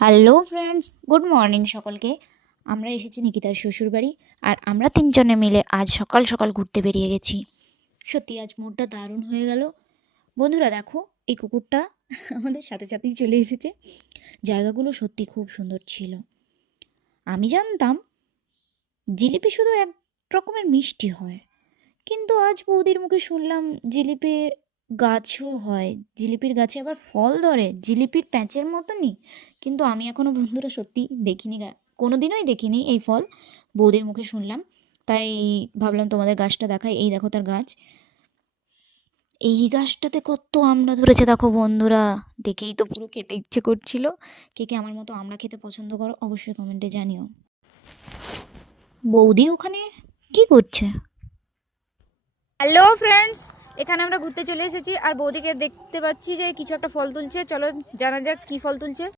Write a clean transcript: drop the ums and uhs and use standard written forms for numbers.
Hello friends, good morning সকলকে। আমরা এসেছি নিকিতার শ্বশুরবাড়ি, আর আমরা তিনজনে মিলে আজ সকাল সকাল ঘুরতে বেরিয়ে গেছি। সত্যি আজ মুডটা দারুণ হয়ে গেল। বন্ধুরা দেখো, এই কুকুরটা আমাদের সাথে সাথেই চলে এসেছে। জায়গাগুলো সত্যি খুব সুন্দর ছিল। আমি জানতাম জিলিপি শুধু এক রকমের মিষ্টি হয়, কিন্তু আজ বৌদির মুখে শুনলাম জিলিপি গাছও হয়, জিলিপির গাছে আবার ফল ধরে জিলিপির প্যাঁচের মতনই। কিন্তু আমি এখনও বন্ধুরা সত্যি দেখিনি, কোনো দিনই দেখিনি এই ফল। বৌদির মুখে শুনলাম, তাই ভাবলাম তোমাদের গাছটা দেখাই। এই দেখো তার গাছ। এই গাছটাতে কত আমড়া ধরেছে দেখো বন্ধুরা, দেখেই তো পুরো খেতে ইচ্ছে করছিল। কে কে আমার মতো আমড়া খেতে পছন্দ করো অবশ্যই কমেন্টে জানিও। বৌদি ওখানে কি করছে? হ্যালো ফ্রেন্ডস, এখানে আমরা ঘুরতে চলে এসেছি, আর বৌদিকে দেখতে পাচ্ছি যে কিছু একটা ফল তুলছে। চলো জানা যাক কি ফল তুলছে।